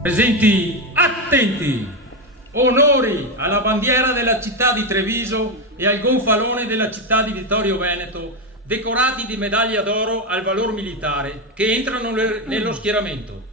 Presenti, attenti! Onori alla bandiera della città di Treviso e al gonfalone della città di Vittorio Veneto, decorati di medaglia d'oro al valor militare, che entrano nello schieramento.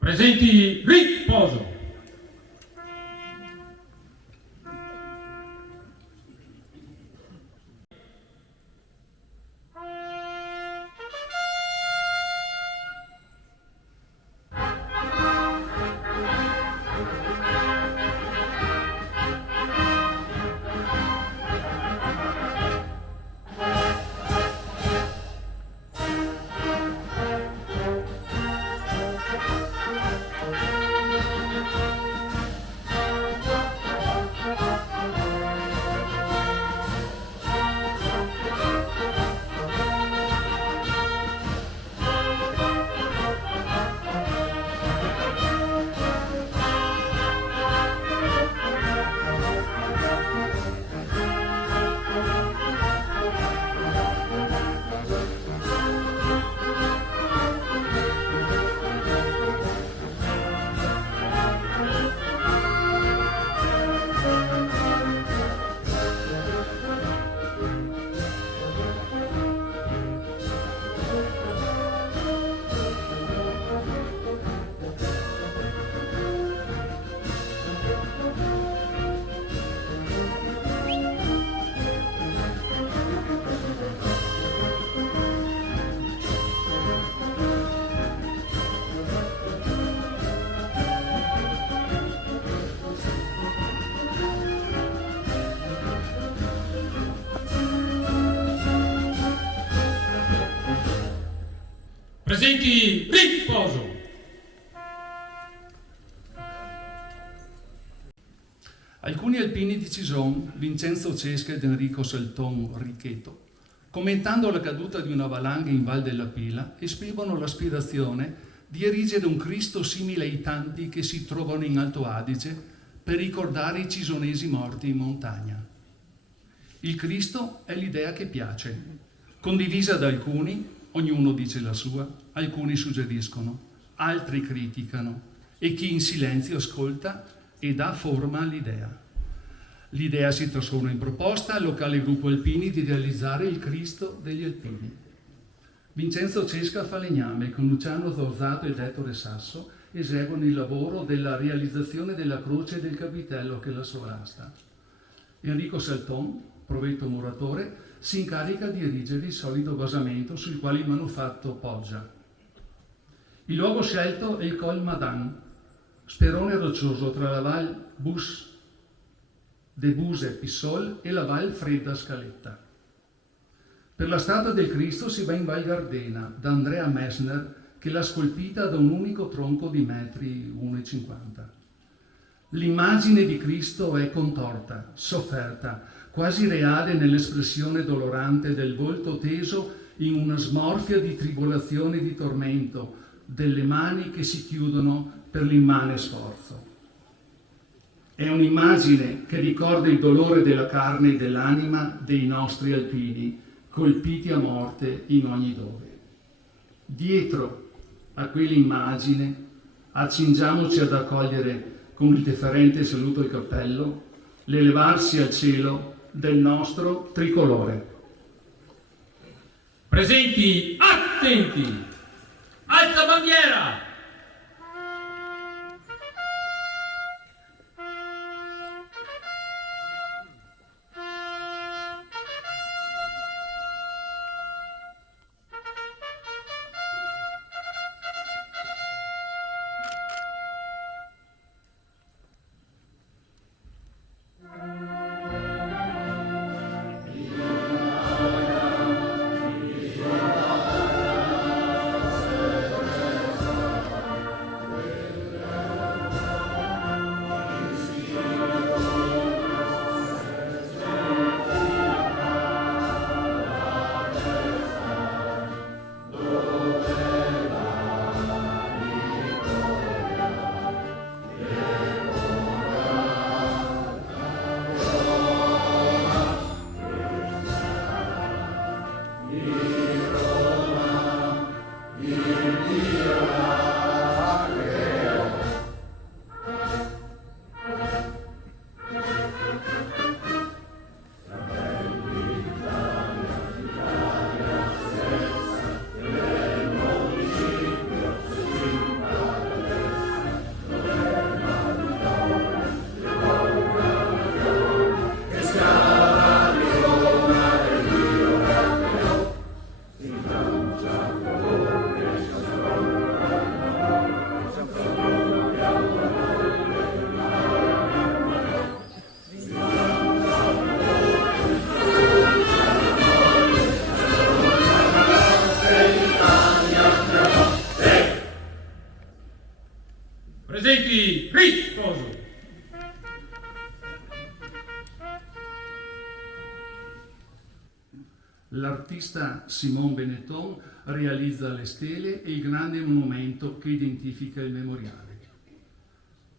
Presenti, riposo! Presenti, riposo! Alcuni alpini di Cison, Vincenzo Cesca ed Enrico Salton Ricchetto, commentando la caduta di una valanga in Val della Pila, esprimono l'aspirazione di erigere un Cristo simile ai tanti che si trovano in Alto Adige per ricordare i cisonesi morti in montagna. Il Cristo è l'idea che piace, condivisa da alcuni. Ognuno dice la sua, alcuni suggeriscono, altri criticano e chi in silenzio ascolta e dà forma all'idea. L'idea si trasforma in proposta al locale gruppo Alpini di realizzare il Cristo degli Alpini. Vincenzo Cesca falegname con Luciano Zorzato ed Ettore Sasso eseguono il lavoro della realizzazione della croce e del capitello che la sovrasta. Enrico Salton, provetto muratore, si incarica di erigere il solido basamento sul quale il manufatto poggia. Il luogo scelto è il Col Madan, sperone roccioso tra la Val Bus De Buse Pissol e la Val Fredda Scaletta. Per la strada del Cristo si va in Val Gardena da Andrea Messner, che l'ha scolpita da un unico tronco di metri 1,50. L'immagine di Cristo è contorta, sofferta, quasi reale nell'espressione dolorante del volto teso in una smorfia di tribolazione e di tormento, delle mani che si chiudono per l'immane sforzo. È un'immagine che ricorda il dolore della carne e dell'anima dei nostri alpini, colpiti a morte in ogni dove. Dietro a quell'immagine accingiamoci ad accogliere con il deferente saluto al cappello l'elevarsi al cielo del nostro tricolore. Presenti, attenti! Alza bandiera! Presenti, riposo! L'artista Simon Benetton realizza le stele e il grande monumento che identifica il memoriale.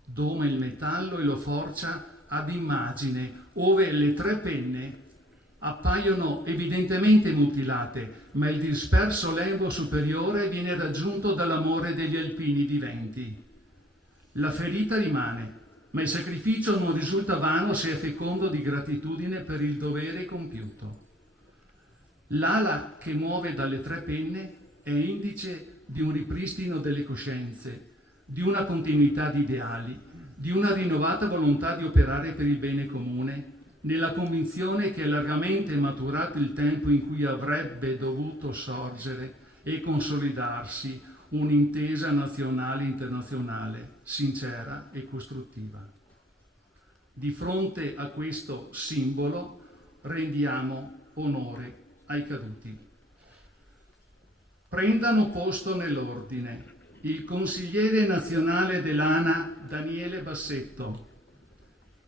Doma il metallo e lo forcia ad immagine, ove le tre penne appaiono evidentemente mutilate, ma il disperso lembo superiore viene raggiunto dall'amore degli alpini viventi. La ferita rimane, ma il sacrificio non risulta vano se è fecondo di gratitudine per il dovere compiuto. L'ala che muove dalle tre penne è indice di un ripristino delle coscienze, di una continuità di ideali, di una rinnovata volontà di operare per il bene comune, nella convinzione che è largamente maturato il tempo in cui avrebbe dovuto sorgere e consolidarsi un'intesa nazionale e internazionale, sincera e costruttiva. Di fronte a questo simbolo rendiamo onore ai caduti. Prendano posto nell'ordine il consigliere nazionale dell'ANA Daniele Bassetto,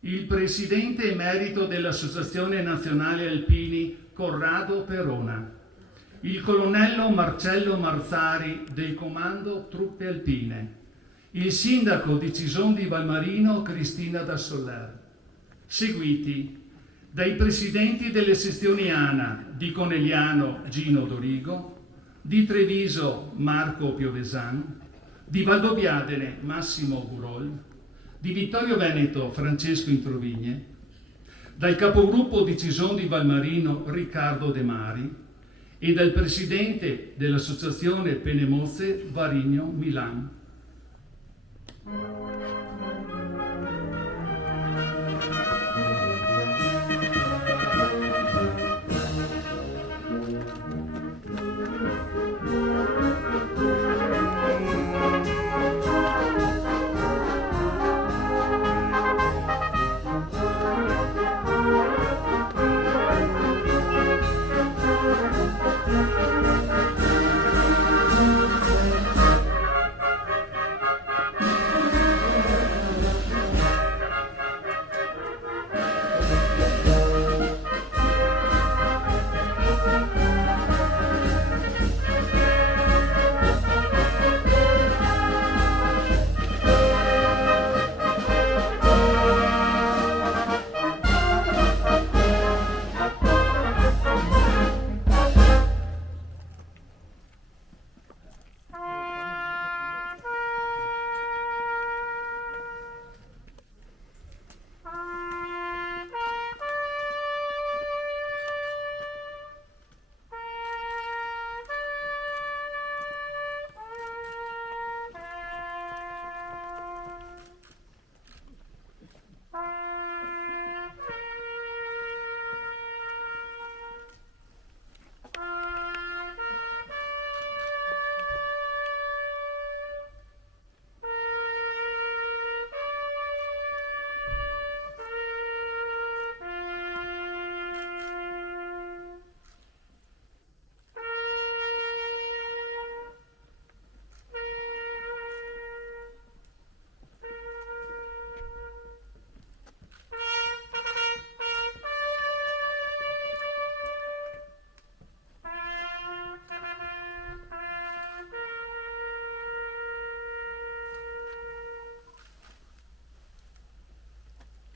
il presidente emerito dell'Associazione Nazionale Alpini Corrado Perona, il colonnello Marcello Marzari del Comando Truppe Alpine, il sindaco di Cison di Valmarino Cristina Dassoller, seguiti dai presidenti delle sezioni ANA di Conegliano Gino Dorigo, di Treviso Marco Piovesan, di Valdobbiadene Massimo Burol, di Vittorio Veneto Francesco Introvigne, dal capogruppo di Cison di Valmarino Riccardo De Mari e dal presidente dell'associazione Penemozze Varigno Milan.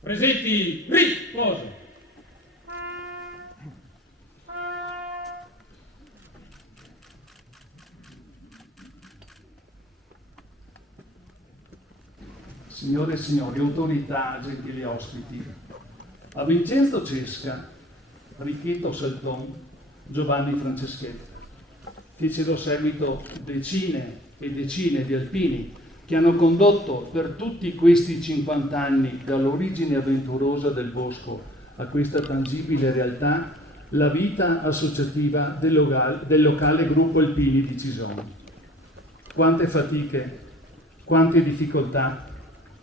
Presenti, riposo. Signore e signori, autorità, gentili ospiti, a Vincenzo Cesca, Ricchetto Salton, Giovanni Franceschetti fecero seguito decine e decine di alpini che hanno condotto per tutti questi 50 anni, dall'origine avventurosa del bosco a questa tangibile realtà, la vita associativa del locale gruppo Alpini di Cison. Quante fatiche, quante difficoltà,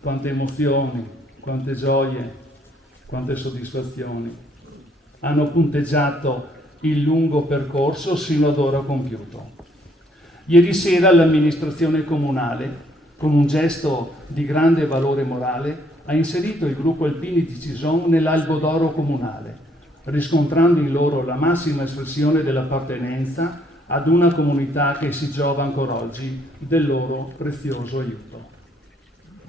quante emozioni, quante gioie, quante soddisfazioni hanno punteggiato il lungo percorso sino ad ora compiuto. Ieri sera l'amministrazione comunale, con un gesto di grande valore morale, ha inserito il gruppo Alpini di Cison nell'albo d'oro comunale, riscontrando in loro la massima espressione dell'appartenenza ad una comunità che si giova ancora oggi del loro prezioso aiuto.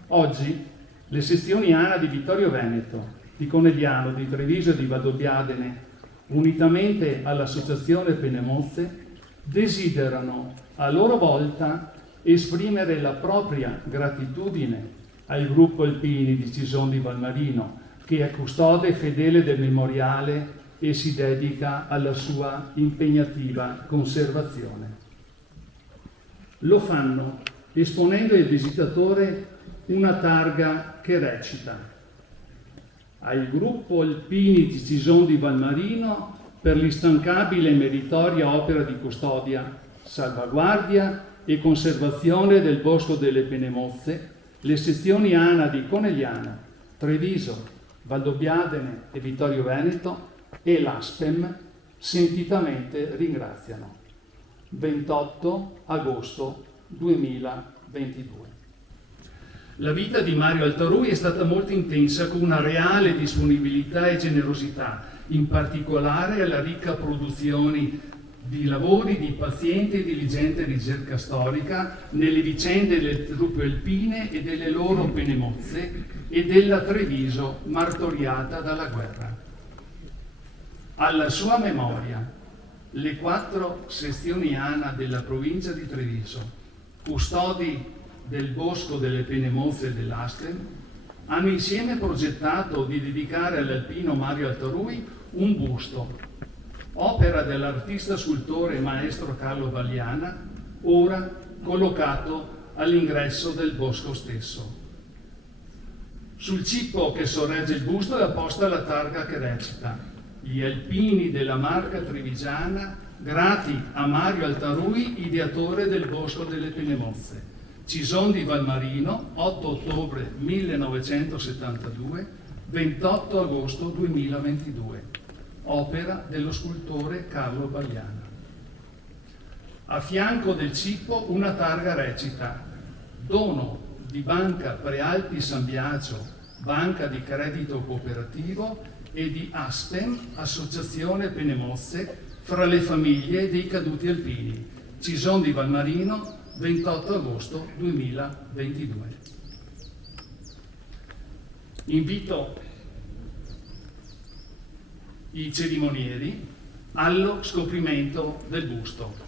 Oggi le sezioni ANA di Vittorio Veneto, di Conegliano, di Treviso e di Valdobbiadene, unitamente all'Associazione Penemozze, desiderano a loro volta esprimere la propria gratitudine al gruppo Alpini di Cison di Valmarino, che è custode fedele del memoriale e si dedica alla sua impegnativa conservazione. Lo fanno esponendo al visitatore una targa che recita: al gruppo Alpini di Cison di Valmarino per l'instancabile e meritoria opera di custodia, salvaguardia e conservazione del Bosco delle Penemozze, le sezioni ANA di Conegliano, Treviso, Valdobbiadene e Vittorio Veneto e l'ASPEM sentitamente ringraziano. 28 agosto 2022. La vita di Mario Altarui è stata molto intensa, con una reale disponibilità e generosità, in particolare alla ricca produzione di lavori di paziente e diligente ricerca storica nelle vicende delle truppe alpine e delle loro penemozze e della Treviso martoriata dalla guerra. Alla sua memoria, le 4 sezioni ANA della provincia di Treviso, custodi del Bosco delle Penemozze e dell'Astem, hanno insieme progettato di dedicare all'alpino Mario Altarui un busto, opera dell'artista scultore e maestro Carlo Vagliana, ora collocato all'ingresso del bosco stesso. Sul cippo che sorregge il busto è apposta la targa che recita: gli alpini della Marca trevigiana, grati a Mario Altarui, ideatore del Bosco delle Penemozze, Cison di Valmarino, 8 ottobre 1972, 28 agosto 2022, opera dello scultore Carlo Vagliana. A fianco del cippo una targa recita: dono di Banca Prealpi San Biagio, banca di credito cooperativo, e di ASPEM, Associazione Penemozze, fra le famiglie dei caduti alpini, Cison di Valmarino, 28 agosto 2022. Invito i cerimonieri allo scoprimento del busto.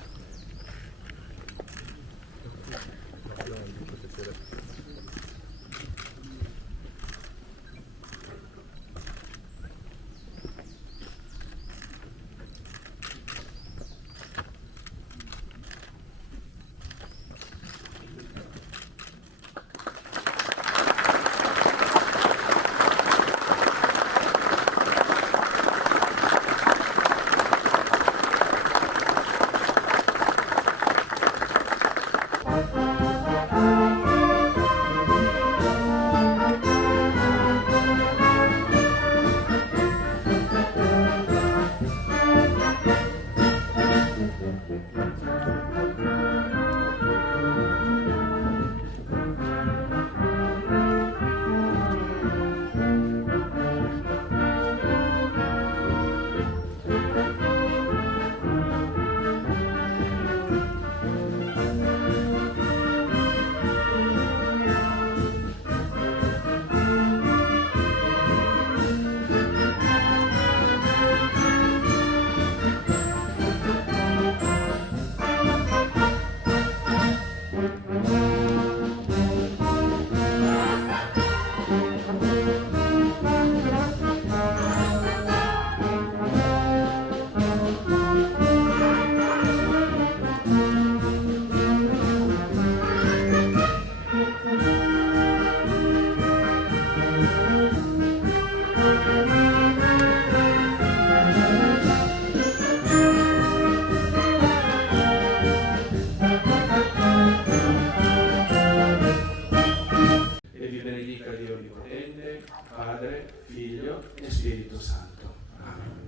Figlio e Spirito Santo. Amen.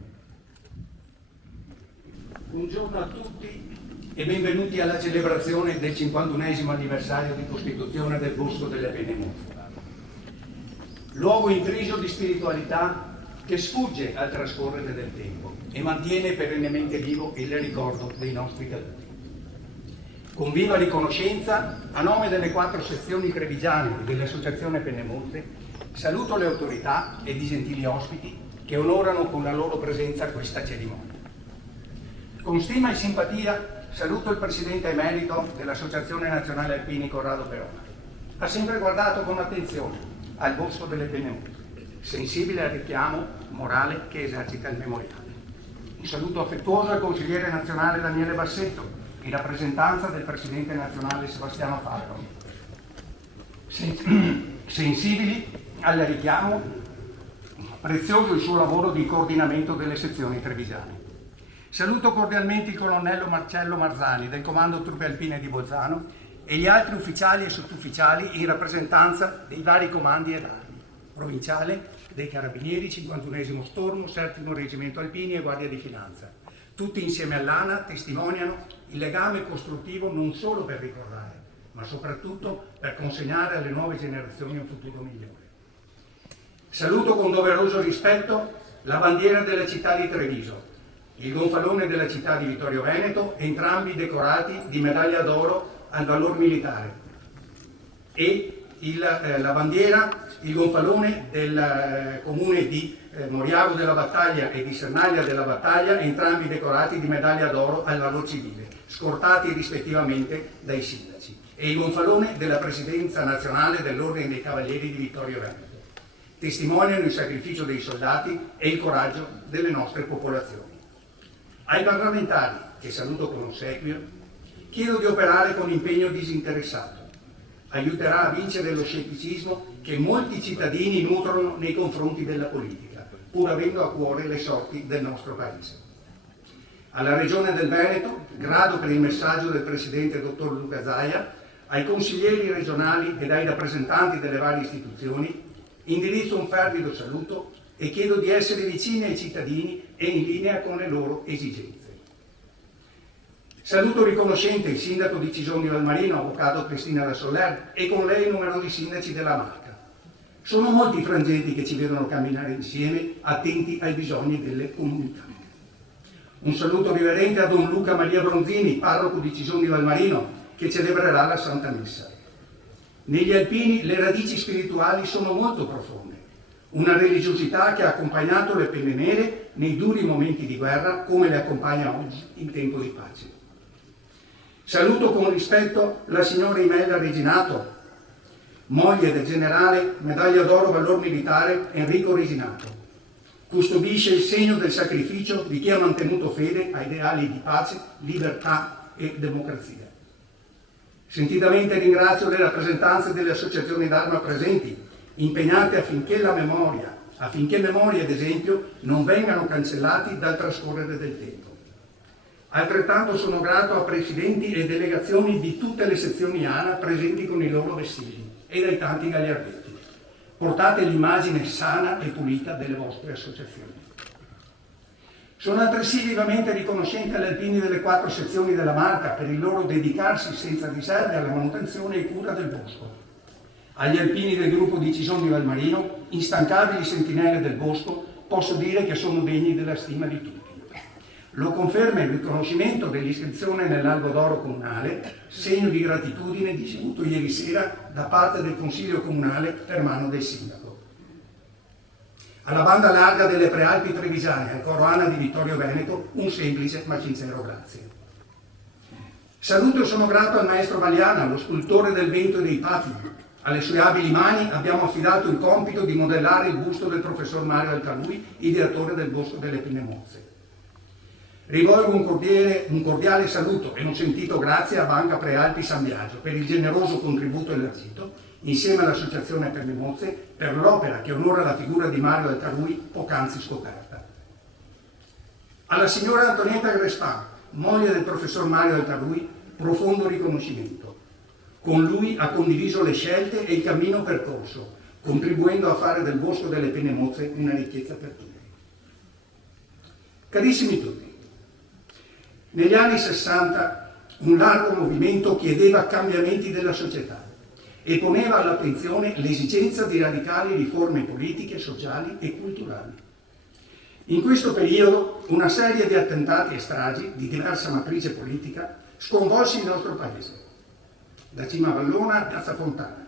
Buongiorno a tutti e benvenuti alla celebrazione del 51esimo anniversario di costituzione del Bosco delle Penemoze. Luogo intriso di spiritualità che sfugge al trascorrere del tempo e mantiene perennemente vivo il ricordo dei nostri caduti. Con viva riconoscenza, a nome delle 4 sezioni trevigiane dell'Associazione Penemoze, saluto le autorità ed i gentili ospiti che onorano con la loro presenza questa cerimonia. Con stima e simpatia saluto il presidente emerito dell'Associazione Nazionale Alpini Corrado Perona. Ha sempre guardato con attenzione al Bosco delle Penemoze, sensibile al richiamo morale che esercita il memoriale. Un saluto affettuoso al consigliere nazionale Daniele Bassetto, in rappresentanza del presidente nazionale Sebastiano Falcon. Sensibili al richiamo, prezioso il suo lavoro di coordinamento delle sezioni trevigiane. Saluto cordialmente il colonnello Marcello Marzani del Comando Truppe Alpine di Bolzano e gli altri ufficiali e sottufficiali in rappresentanza dei vari comandi ed armi, provinciale, dei Carabinieri, 51esimo Stormo, 7° Reggimento Alpini e Guardia di Finanza. Tutti insieme all'ANA testimoniano il legame costruttivo non solo per ricordare, ma soprattutto per consegnare alle nuove generazioni un futuro migliore. Saluto con doveroso rispetto la bandiera della città di Treviso, il gonfalone della città di Vittorio Veneto, entrambi decorati di medaglia d'oro al valor militare, e la bandiera, il gonfalone del comune di Moriago della Battaglia e di Sernaglia della Battaglia, entrambi decorati di medaglia d'oro al valor civile, scortati rispettivamente dai sindaci, e il gonfalone della Presidenza Nazionale dell'Ordine dei Cavalieri di Vittorio Veneto. Testimoniano il sacrificio dei soldati e il coraggio delle nostre popolazioni. Ai parlamentari, che saluto con ossequio, chiedo di operare con impegno disinteressato. Aiuterà a vincere lo scetticismo che molti cittadini nutrono nei confronti della politica, pur avendo a cuore le sorti del nostro Paese. Alla Regione del Veneto, grado per il messaggio del Presidente Dottor Luca Zaia, ai consiglieri regionali ed ai rappresentanti delle varie istituzioni, indirizzo un fervido saluto e chiedo di essere vicini ai cittadini e in linea con le loro esigenze. Saluto riconoscente il sindaco di Cison di Valmarino, avvocato Cristina da Soler, e con lei numerosi sindaci della Marca. Sono molti i frangenti che ci vedono camminare insieme, attenti ai bisogni delle comunità. Un saluto riverente a Don Luca Maria Bronzini, parroco di Cison di Valmarino, che celebrerà la Santa Messa. Negli alpini le radici spirituali sono molto profonde, una religiosità che ha accompagnato le penne nere nei duri momenti di guerra, come le accompagna oggi in tempo di pace. Saluto con rispetto la signora Imelda Reginato, moglie del generale medaglia d'oro valor militare Enrico Reginato. Custodisce il segno del sacrificio di chi ha mantenuto fede ai ideali di pace, libertà e democrazia. Sentitamente ringrazio le rappresentanze delle associazioni d'Arma presenti, impegnate affinché memoria ed esempio non vengano cancellati dal trascorrere del tempo. Altrettanto sono grato a presidenti e delegazioni di tutte le sezioni ANA presenti con i loro vestiti e dai tanti gagliardetti. Portate l'immagine sana e pulita delle vostre associazioni. Sono altresì vivamente riconoscente agli alpini delle 4 sezioni della Marca per il loro dedicarsi senza riserve alla manutenzione e cura del bosco. Agli alpini del gruppo di Cison di Valmarino, instancabili sentinelle del bosco, posso dire che sono degni della stima di tutti. Lo conferma il riconoscimento dell'iscrizione nell'Albo d'Oro comunale, segno di gratitudine ricevuto ieri sera da parte del Consiglio Comunale per mano del Sindaco. Alla banda larga delle Prealpi Trevigiane, al coro ANA di Vittorio Veneto, un semplice ma sincero grazie. Saluto e sono grato al maestro Valiana, lo scultore del vento e dei pati. Alle sue abili mani abbiamo affidato il compito di modellare il busto del professor Mario Altalui, ideatore del Bosco delle Penemoze. Rivolgo un cordiale saluto e un sentito grazie a Banca Prealpi San Biagio per il generoso contributo elargito, insieme all'Associazione Penemoze, per l'opera che onora la figura di Mario Altalui, poc'anzi scoperta. Alla signora Antonietta Grespan, moglie del professor Mario Altalui, profondo riconoscimento. Con lui ha condiviso le scelte e il cammino percorso, contribuendo a fare del bosco delle Penemozze una ricchezza per tutti. Carissimi tutti, negli anni 60 un largo movimento chiedeva cambiamenti della società e poneva all'attenzione l'esigenza di radicali riforme politiche, sociali e culturali. In questo periodo una serie di attentati e stragi di diversa matrice politica sconvolse il nostro paese, da Cima Vallona a Piazza Fontana.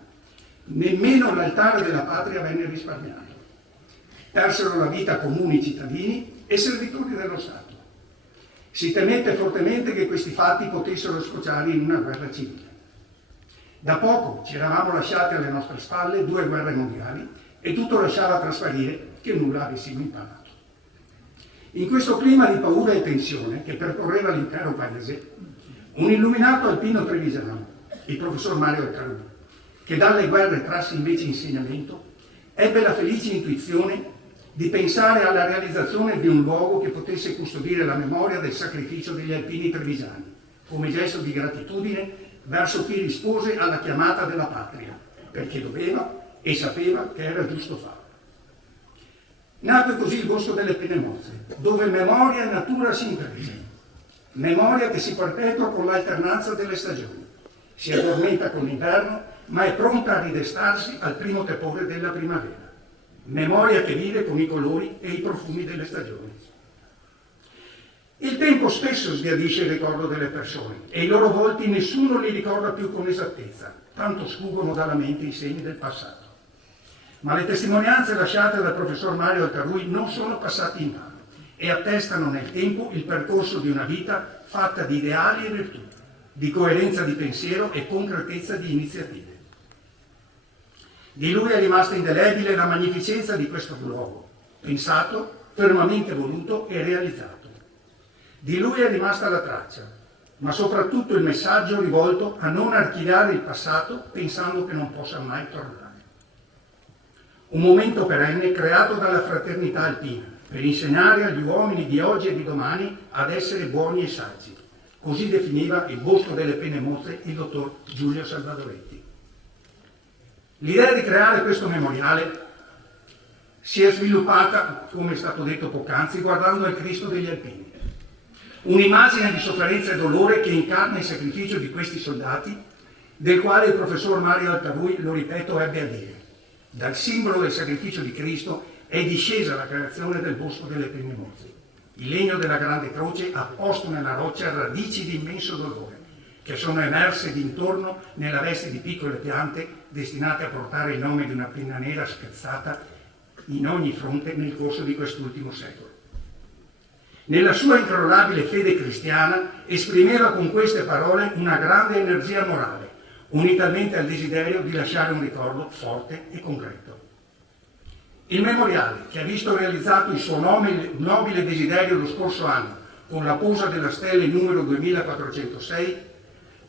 Nemmeno l'altare della patria venne risparmiato. Persero la vita comuni cittadini e servitori dello Stato. Si temette fortemente che questi fatti potessero sfociare in una guerra civile. Da poco ci eravamo lasciati alle nostre spalle 2 guerre mondiali e tutto lasciava trasparire che nulla avessimo imparato. In questo clima di paura e tensione che percorreva l'intero paese, un illuminato alpino trevigiano, il professor Mario Altarù, che dalle guerre trasse invece insegnamento, ebbe la felice intuizione di pensare alla realizzazione di un luogo che potesse custodire la memoria del sacrificio degli alpini trevigiani, come gesto di gratitudine verso chi rispose alla chiamata della patria, perché doveva e sapeva che era giusto farlo. Nacque così il Bosco delle Penemozze, dove memoria e natura si intrecciano, memoria che si perpetua con l'alternanza delle stagioni, si addormenta con l'inverno, ma è pronta a ridestarsi al primo tepore della primavera. Memoria che vive con i colori e i profumi delle stagioni. Il tempo spesso sbiadisce il ricordo delle persone e i loro volti nessuno li ricorda più con esattezza, tanto sfuggono dalla mente i segni del passato. Ma le testimonianze lasciate dal professor Mario Altarui non sono passate in vano e attestano nel tempo il percorso di una vita fatta di ideali e virtù, di coerenza di pensiero e concretezza di iniziative. Di lui è rimasta indelebile la magnificenza di questo luogo, pensato, fermamente voluto e realizzato. Di lui è rimasta la traccia, ma soprattutto il messaggio rivolto a non archiviare il passato pensando che non possa mai tornare. Un momento perenne creato dalla fraternità alpina per insegnare agli uomini di oggi e di domani ad essere buoni e saggi. Così definiva il Bosco delle Penemozze il dottor Giulio Salvadoretti. L'idea di creare questo memoriale si è sviluppata, come è stato detto poc'anzi, guardando al Cristo degli Alpini. Un'immagine di sofferenza e dolore che incarna il sacrificio di questi soldati, del quale il professor Mario Altarui, lo ripeto, ebbe a dire. Dal simbolo del sacrificio di Cristo è discesa la creazione del Bosco delle Penemozze. Il legno della Grande Croce ha posto nella roccia radici di immenso dolore, che sono emerse d'intorno nella veste di piccole piante destinate a portare il nome di una pinna nera spezzata in ogni fronte nel corso di quest'ultimo secolo. Nella sua incrollabile fede cristiana esprimeva con queste parole una grande energia morale, unitamente al desiderio di lasciare un ricordo forte e concreto. Il memoriale, che ha visto realizzato il suo nobile desiderio lo scorso anno con la posa della stele numero 2406,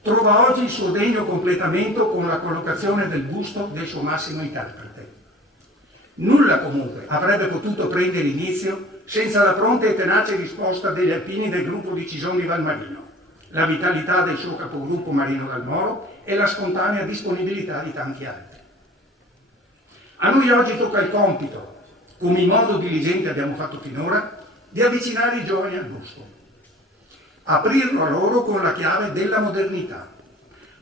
trova oggi il suo degno completamento con la collocazione del busto del suo massimo interprete. Nulla comunque avrebbe potuto prendere inizio senza la pronta e tenace risposta degli alpini del gruppo di Cisoni Valmarino, la vitalità del suo capogruppo Marino Dal Moro e la spontanea disponibilità di tanti altri. A noi oggi tocca il compito, come in modo diligente abbiamo fatto finora, di avvicinare i giovani al bosco, aprirlo a loro con la chiave della modernità,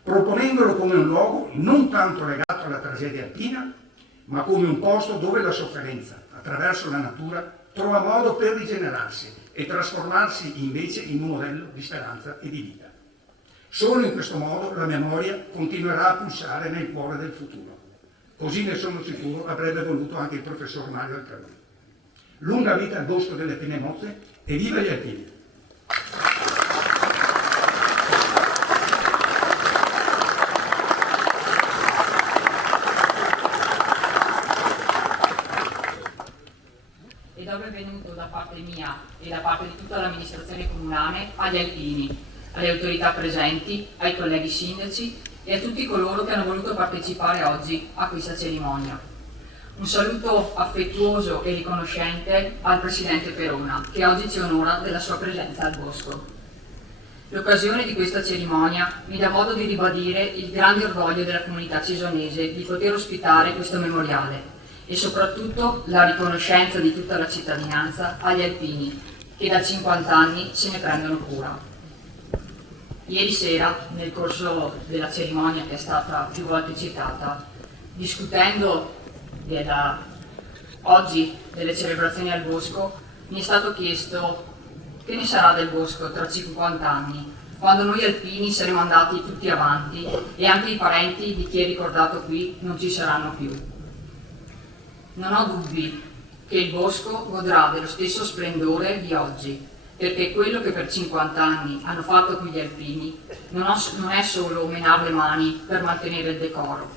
proponendolo come un luogo non tanto legato alla tragedia alpina, ma come un posto dove la sofferenza, attraverso la natura, trova modo per rigenerarsi e trasformarsi invece in un modello di speranza e di vita. Solo in questo modo la memoria continuerà a pulsare nel cuore del futuro. Così ne sono sicuro avrebbe voluto anche il professor Mario Altarui. Lunga vita al Bosco delle Penemozze e viva gli alpini! E do benvenuto da parte mia e da parte di tutta l'amministrazione comunale agli alpini, alle autorità presenti, ai colleghi sindaci e a tutti coloro che hanno voluto partecipare oggi a questa cerimonia. Un saluto affettuoso e riconoscente al Presidente Perona, che oggi ci onora della sua presenza al Bosco. L'occasione di questa cerimonia mi dà modo di ribadire il grande orgoglio della comunità cisonese di poter ospitare questo memoriale e soprattutto la riconoscenza di tutta la cittadinanza agli alpini che da 50 anni se ne prendono cura. Ieri sera, nel corso della cerimonia che è stata più volte citata, discutendo oggi delle celebrazioni al bosco, mi è stato chiesto che ne sarà del bosco tra 50 anni, quando noi alpini saremo andati tutti avanti e anche i parenti di chi è ricordato qui non ci saranno più. Non ho dubbi che il bosco godrà dello stesso splendore di oggi, perché quello che per 50 anni hanno fatto qui gli alpini non è solo menare le mani per mantenere il decoro.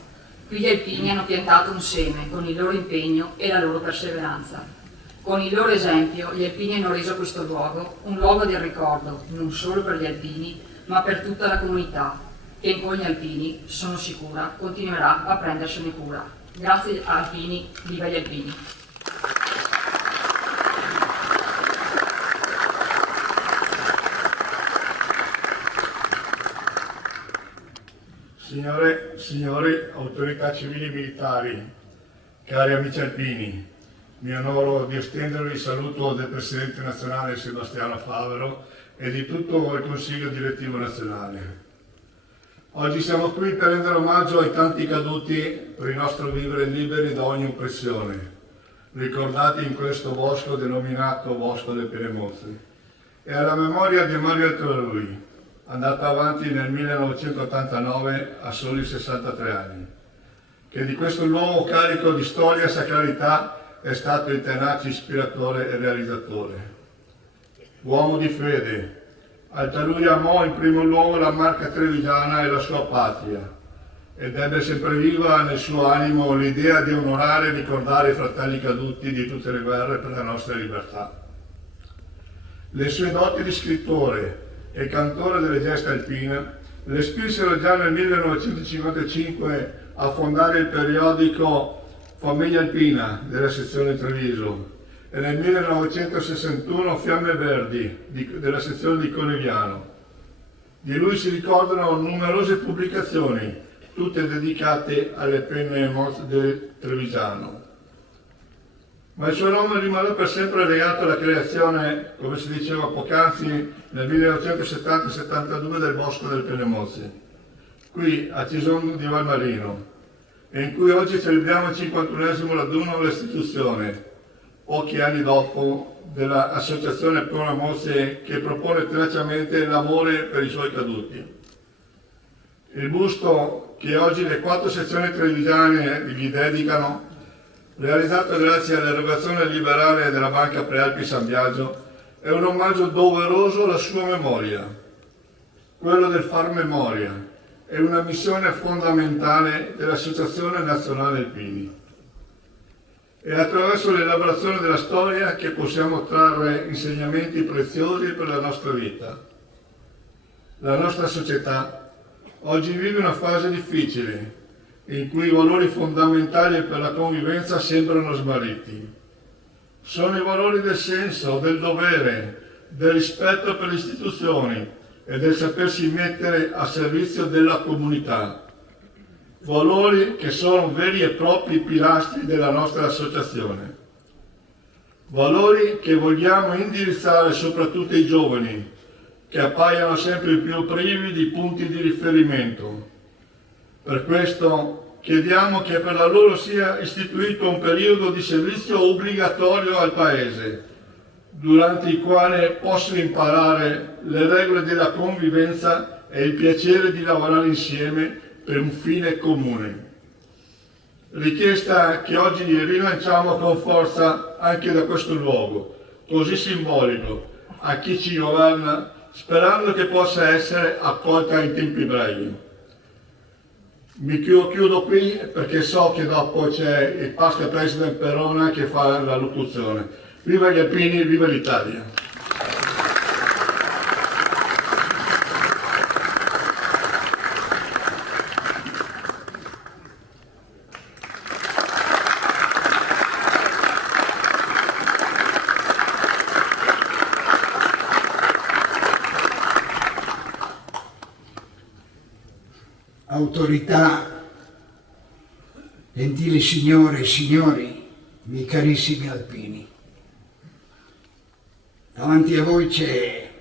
Qui gli alpini hanno piantato un seme con il loro impegno e la loro perseveranza. Con il loro esempio gli alpini hanno reso questo luogo un luogo del ricordo, non solo per gli alpini, ma per tutta la comunità, che con gli alpini, sono sicura, continuerà a prendersene cura. Grazie alpini, viva gli alpini! Signore, autorità civili e militari, cari amici alpini, mi onoro di estendervi il saluto del Presidente nazionale Sebastiano Favero e di tutto il Consiglio Direttivo Nazionale. Oggi siamo qui per rendere omaggio ai tanti caduti per il nostro vivere liberi da ogni oppressione, ricordati in questo bosco denominato Bosco del Penemozi, e alla memoria di Mario Altrui, andato avanti nel 1989 a soli 63 anni, che di questo nuovo carico di storia e sacralità è stato il tenace ispiratore e realizzatore. Uomo di fede, Altrui amò in primo luogo la Marca trevigiana e la sua patria, ed ebbe sempre viva nel suo animo l'idea di onorare e ricordare i fratelli caduti di tutte le guerre per la nostra libertà. Le sue doti di scrittore e cantore delle gesta alpine le spinsero già nel 1955 a fondare il periodico Famiglia Alpina della sezione Treviso e nel 1961 Fiamme Verdi della sezione di Conegliano. Di lui si ricordano numerose pubblicazioni, tutte dedicate alle penne del trevigiano. Ma il suo nome rimarrà per sempre legato alla creazione, come si diceva poc'anzi, nel 1970-72 del Bosco del Penemozi, qui a Cison di Valmarino, e in cui oggi celebriamo il 51esimo raduno dell'istituzione, pochi anni dopo dell'associazione Penemozi che propone tenacemente l'amore per i suoi caduti. Il busto che oggi le 4 sezioni trevigiane gli dedicano, realizzato grazie all'erogazione liberale della Banca Prealpi San Biagio, è un omaggio doveroso alla sua memoria. Quello del far memoria è una missione fondamentale dell'Associazione Nazionale Alpini. È attraverso l'elaborazione della storia che possiamo trarre insegnamenti preziosi per la nostra vita. La nostra società oggi vive una fase difficile, in cui i valori fondamentali per la convivenza sembrano smarriti. Sono i valori del senso, del dovere, del rispetto per le istituzioni e del sapersi mettere a servizio della comunità. Valori che sono veri e propri pilastri della nostra associazione. Valori che vogliamo indirizzare soprattutto ai giovani, che appaiono sempre più privi di punti di riferimento. Per questo chiediamo che per la loro sia istituito un periodo di servizio obbligatorio al Paese, durante il quale possono imparare le regole della convivenza e il piacere di lavorare insieme per un fine comune. Richiesta che oggi rilanciamo con forza anche da questo luogo, così simbolico, a chi ci governa, sperando che possa essere accolta in tempi brevi. Mi chiudo qui perché so che dopo c'è il past president Perona che fa la locuzione. Viva gli alpini, viva l'Italia! autorità, gentili signore e signori, miei carissimi alpini, davanti a voi c'è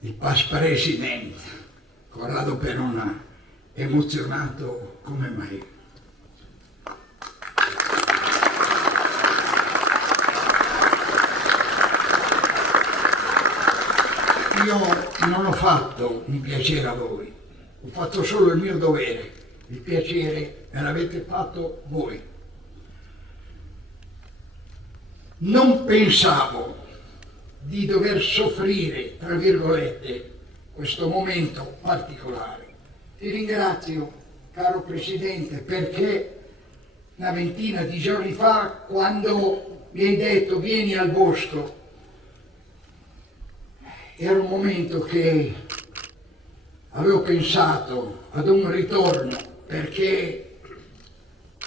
il past president Corrado Perona, emozionato come mai. Io non ho fatto un piacere a voi, ho fatto solo il mio dovere, il piacere me l'avete fatto voi. Non pensavo di dover soffrire, tra virgolette, questo momento particolare. Ti ringrazio, caro Presidente, perché una ventina di giorni fa, quando mi hai detto vieni al bosco, era un momento che avevo pensato ad un ritorno, perché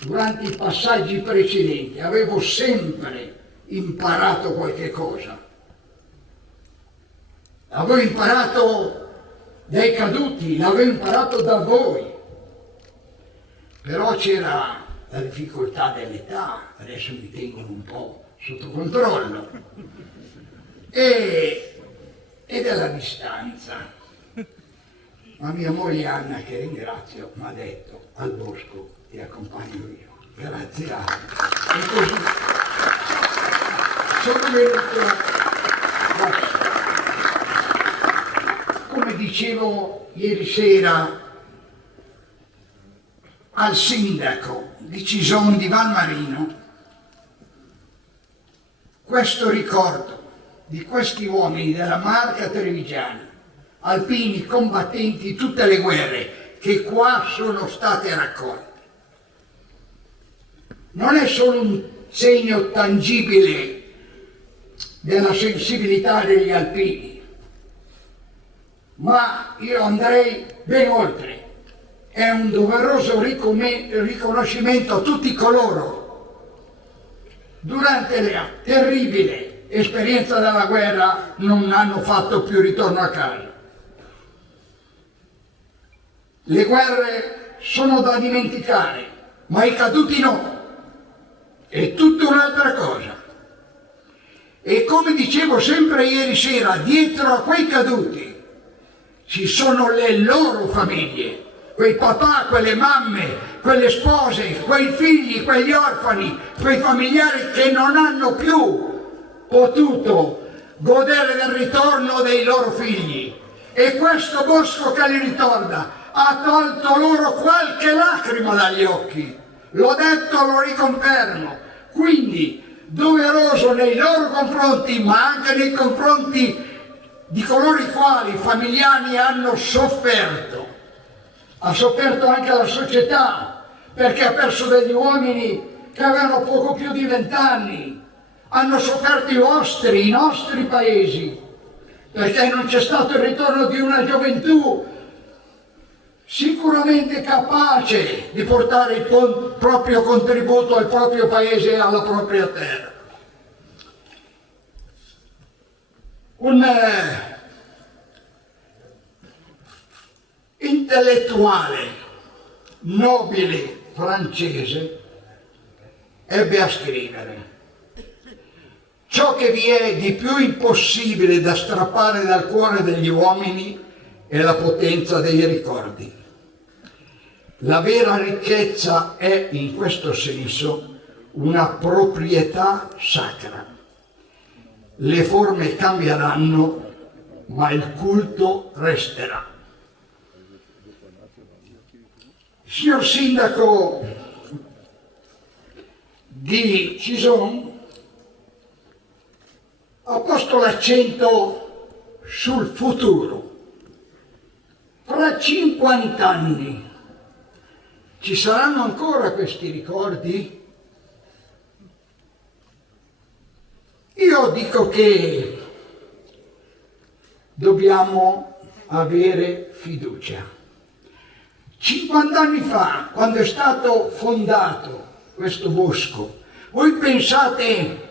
durante i passaggi precedenti avevo sempre imparato qualche cosa. L'avevo imparato dai caduti, l'avevo imparato da voi. Però c'era la difficoltà dell'età, adesso mi tengono un po' sotto controllo, e della distanza. Ma mia moglie Anna, che ringrazio, mi ha detto al bosco ti accompagno io. Grazie Anna. E così sono venuto. Come dicevo ieri sera al sindaco di Cison di Valmarino, questo ricordo di questi uomini della Marca trevigiana, alpini combattenti di tutte le guerre che qua sono state raccolte, non è solo un segno tangibile della sensibilità degli alpini, ma io andrei ben oltre. È un doveroso riconoscimento a tutti coloro durante la terribile esperienza della guerra non hanno fatto più ritorno a casa. Le guerre sono da dimenticare, ma i caduti no. È tutta un'altra cosa. E come dicevo sempre ieri sera, dietro a quei caduti ci sono le loro famiglie, quei papà, quelle mamme, quelle spose, quei figli, quegli orfani, quei familiari che non hanno più potuto godere del ritorno dei loro figli. E questo bosco che li ritorna ha tolto loro qualche lacrima dagli occhi. L'ho detto, lo riconfermo. Quindi doveroso nei loro confronti, ma anche nei confronti di coloro i quali familiari hanno sofferto. Ha sofferto anche la società, perché ha perso degli uomini che avevano poco più di 20 anni. Hanno sofferto i nostri paesi, perché non c'è stato il ritorno di una gioventù sicuramente capace di portare il proprio contributo al proprio paese e alla propria terra. Un intellettuale nobile francese ebbe a scrivere: ciò che vi è di più impossibile da strappare dal cuore degli uomini è la potenza dei ricordi. La vera ricchezza è, in questo senso, una proprietà sacra. Le forme cambieranno, ma il culto resterà. Signor Sindaco di Cison ha posto l'accento sul futuro. Fra 50 anni ci saranno ancora questi ricordi? Io dico che dobbiamo avere fiducia. 50 anni fa, quando è stato fondato questo bosco, voi pensate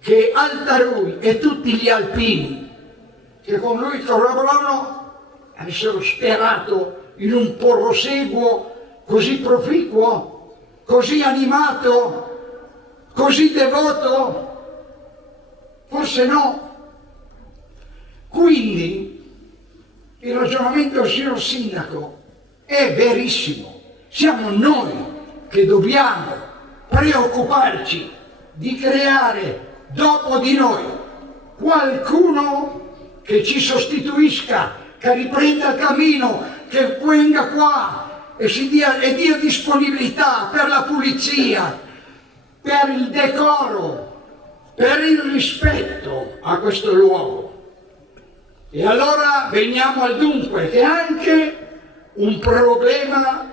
che Altarui e tutti gli alpini che con lui collaboravano avessero sperato in un proseguo così proficuo, così animato, così devoto? Forse no. Quindi il ragionamento del signor Sindaco è verissimo. Siamo noi che dobbiamo preoccuparci di creare dopo di noi qualcuno che ci sostituisca, che riprenda il cammino, che venga qua e dia disponibilità per la pulizia, per il decoro, per il rispetto a questo luogo. E allora veniamo al dunque, che è anche un problema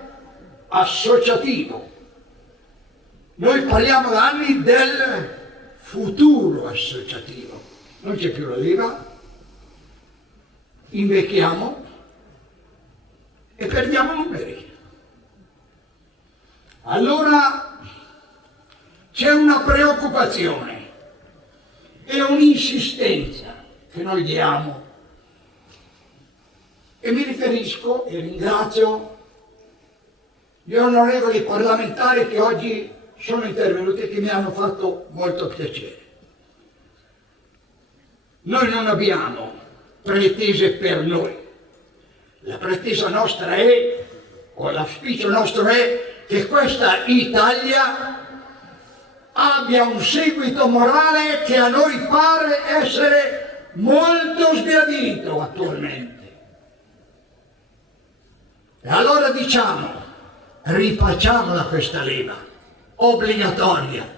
associativo. Noi parliamo da anni del futuro associativo. Non c'è più la leva, invecchiamo e perdiamo numeri. Allora c'è una preoccupazione e un'insistenza che noi diamo. E mi riferisco e ringrazio gli onorevoli parlamentari che oggi sono intervenuti e che mi hanno fatto molto piacere. Noi non abbiamo pretese per noi. La pretesa nostra è, o l'auspicio nostro è, che questa Italia abbia un seguito morale che a noi pare essere molto sbiadito attualmente. E allora diciamo, rifacciamola questa leva, obbligatoria,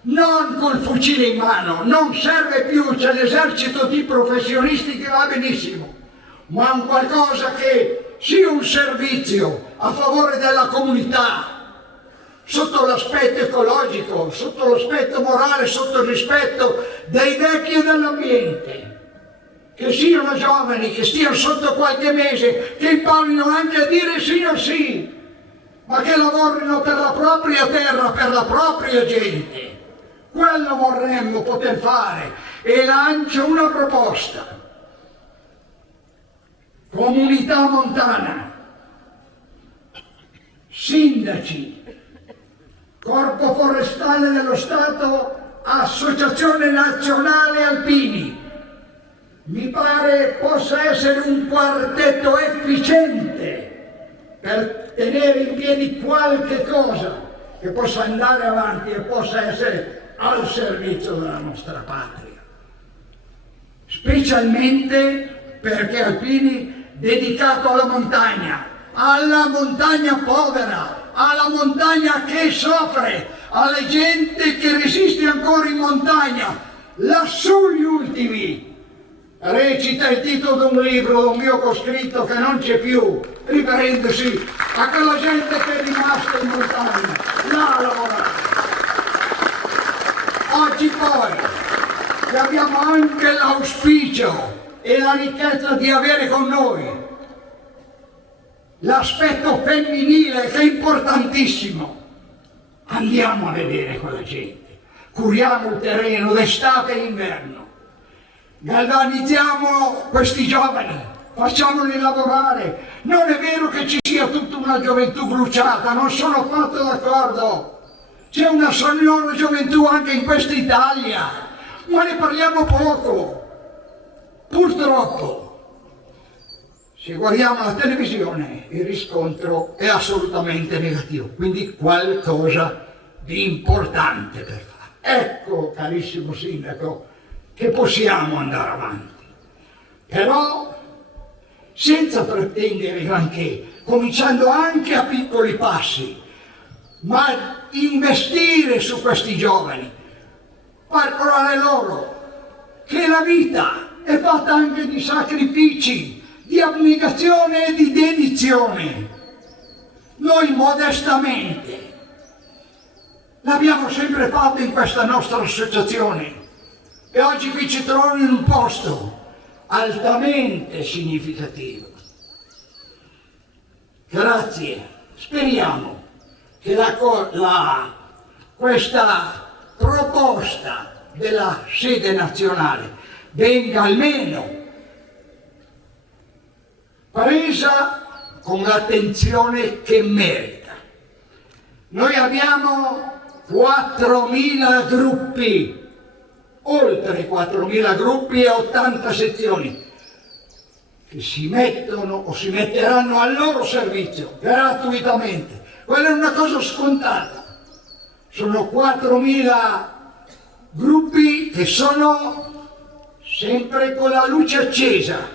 non col fucile in mano, non serve più, c'è l'esercito di professionisti che va benissimo, ma un qualcosa che sia un servizio a favore della comunità, sotto l'aspetto ecologico, sotto l'aspetto morale, sotto il rispetto dei vecchi e dell'ambiente. Che siano giovani, che stiano sotto qualche mese, che imparino anche a dire sì o sì, ma che lavorino per la propria terra, per la propria gente. Quello vorremmo poter fare e lancio una proposta. Comunità montana, sindaci, Corpo Forestale dello Stato, Associazione Nazionale Alpini. Mi pare possa essere un quartetto efficiente per tenere in piedi qualche cosa che possa andare avanti e possa essere al servizio della nostra patria. Specialmente perché Alpini dedicato alla montagna povera, alla montagna che soffre, alla gente che resiste ancora in montagna, lassù gli ultimi. Recita il titolo di un libro, un mio coscritto che non c'è più, riferendosi a quella gente che è rimasta in montagna, là a lavorare. Oggi poi che abbiamo anche l'auspicio e la ricchezza di avere con noi l'aspetto femminile che è importantissimo, andiamo a vedere quella gente, curiamo il terreno d'estate e inverno. Galvanizziamo questi giovani, facciamoli lavorare. Non è vero che ci sia tutta una gioventù bruciata, non sono affatto d'accordo. C'è una signora gioventù anche in questa Italia, ma ne parliamo poco. Purtroppo, se guardiamo la televisione, il riscontro è assolutamente negativo, quindi qualcosa di importante per fare. Ecco, carissimo Sindaco, che possiamo andare avanti, però senza pretendere granché, cominciando anche a piccoli passi, ma investire su questi giovani, far provare loro che la vita è fatta anche di sacrifici, di abnegazione e di dedizione. Noi modestamente l'abbiamo sempre fatto in questa nostra associazione. E oggi qui ci trovano in un posto altamente significativo. Grazie, speriamo che questa proposta della sede nazionale venga almeno presa con l'attenzione che merita. Noi abbiamo 4.000 gruppi, oltre 4.000 gruppi e 80 sezioni che si mettono o si metteranno al loro servizio gratuitamente. Quella è una cosa scontata. Sono 4.000 gruppi che sono sempre con la luce accesa,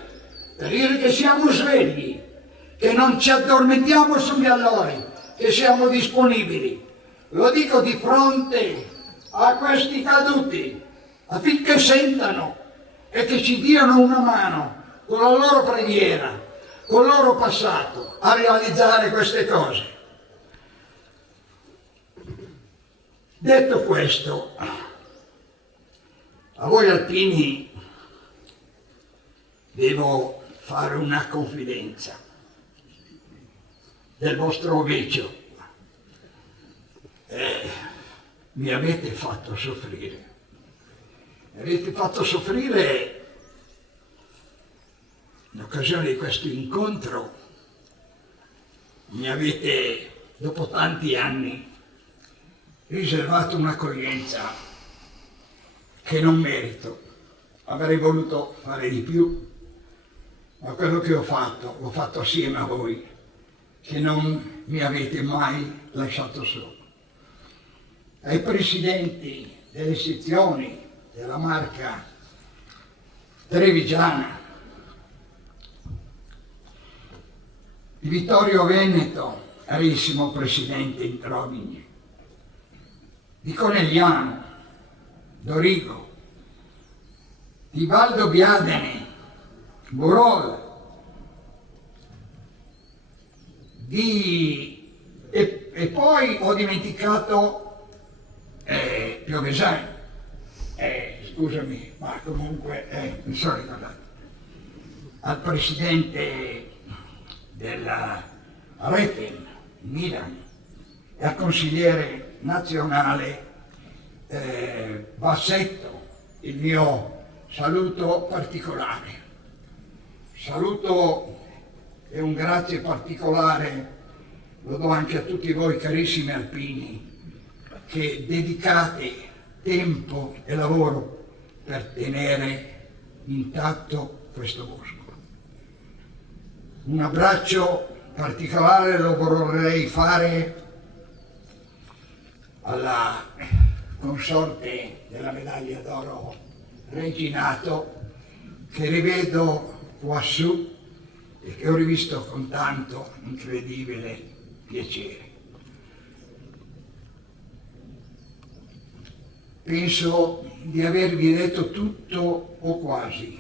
per dire che siamo svegli, che non ci addormentiamo sugli allori, che siamo disponibili. Lo dico di fronte a questi caduti, affinché sentano e che ci diano una mano con la loro preghiera, con il loro passato, a realizzare queste cose. Detto questo, a voi alpini devo fare una confidenza del vostro vecchio. Mi avete fatto soffrire. Mi avete fatto soffrire in occasione di questo incontro. Mi avete, dopo tanti anni, riservato un'accoglienza che non merito. Avrei voluto fare di più, ma quello che ho fatto assieme a voi, che non mi avete mai lasciato solo. Ai presidenti delle sezioni della Marca Trevigiana, di Vittorio Veneto, carissimo presidente Introvigny, di Conegliano, Dorigo, di Valdo Biadene, Burol, e poi ho dimenticato Piovesani, scusami, ma comunque mi sono ricordato, al presidente della Reten, Milan, e al consigliere nazionale Bassetto, il mio saluto particolare. Saluto e un grazie particolare lo do anche a tutti voi carissimi alpini che dedicate tempo e lavoro per tenere intatto questo bosco. Un abbraccio particolare lo vorrei fare alla consorte della medaglia d'oro Reginato, che rivedo quassù e che ho rivisto con tanto incredibile piacere. Penso di avervi detto tutto o quasi.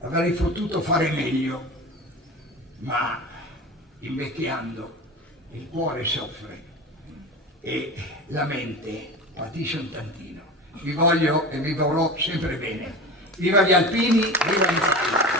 Avrei potuto fare meglio, ma invecchiando il cuore soffre e la mente patisce un tantino. Vi voglio e vi vorrò sempre bene. Viva gli alpini, viva l'Italia!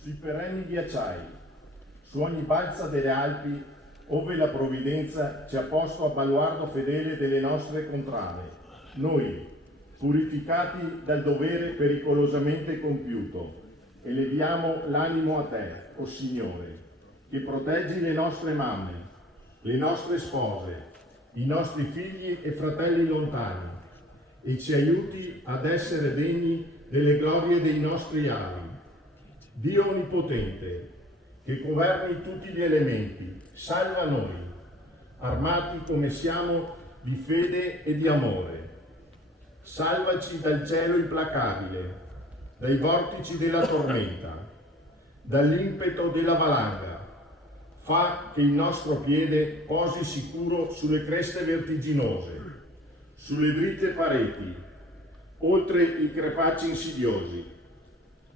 sui perenni ghiacciai, su ogni balza delle Alpi, ove la provvidenza ci ha posto a baluardo fedele delle nostre contrade, noi, purificati dal dovere pericolosamente compiuto, eleviamo l'animo a te, o Signore, che proteggi le nostre mamme, le nostre spose, i nostri figli e fratelli lontani, e ci aiuti ad essere degni delle glorie dei nostri avi. Dio Onnipotente, che governi tutti gli elementi, salva noi, armati come siamo di fede e di amore. Salvaci dal cielo implacabile, dai vortici della tormenta, dall'impeto della valanga. Fa che il nostro piede posi sicuro sulle creste vertiginose, sulle dritte pareti, oltre i crepacci insidiosi.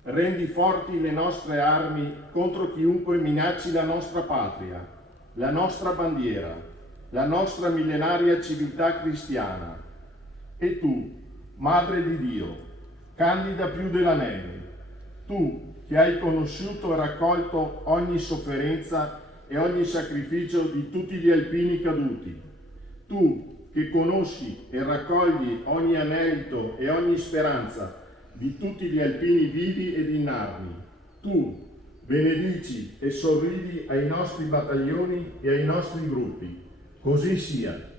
Rendi forti le nostre armi contro chiunque minacci la nostra patria, la nostra bandiera, la nostra millenaria civiltà cristiana. E tu, Madre di Dio, candida più della neve, tu che hai conosciuto e raccolto ogni sofferenza e ogni sacrificio di tutti gli alpini caduti, tu che conosci e raccogli ogni anelito e ogni speranza di tutti gli alpini vivi ed inermi, tu benedici e sorridi ai nostri battaglioni e ai nostri gruppi. Così sia.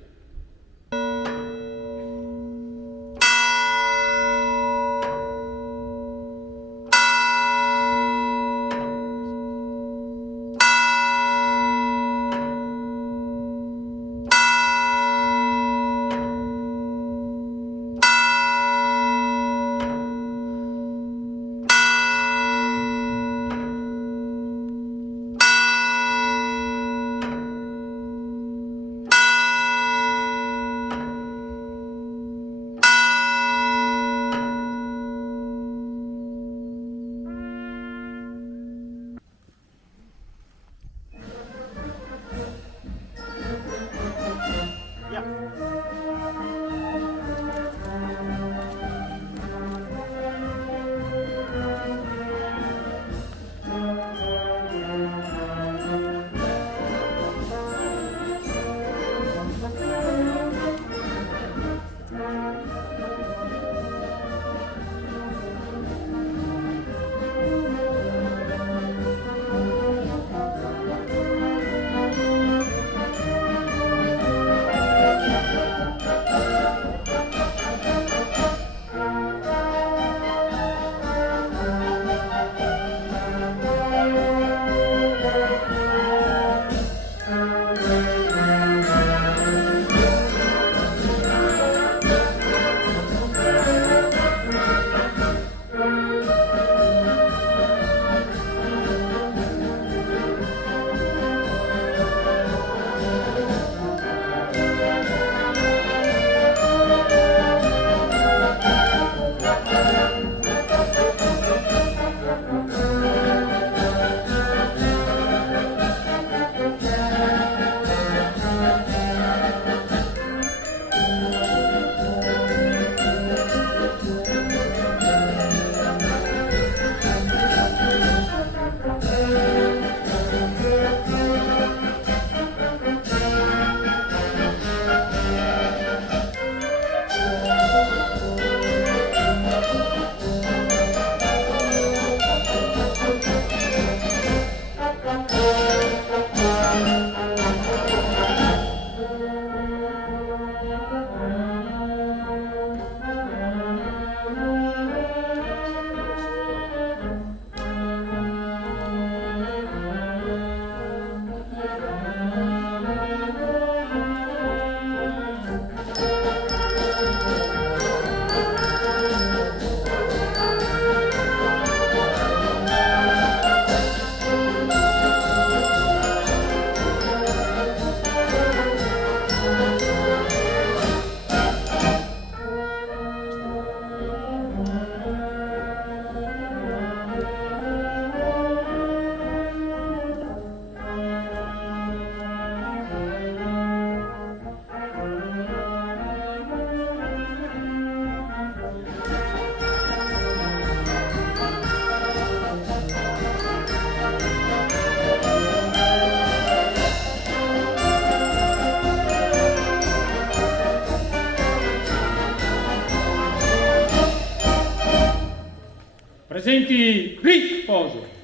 Presenti, riposo.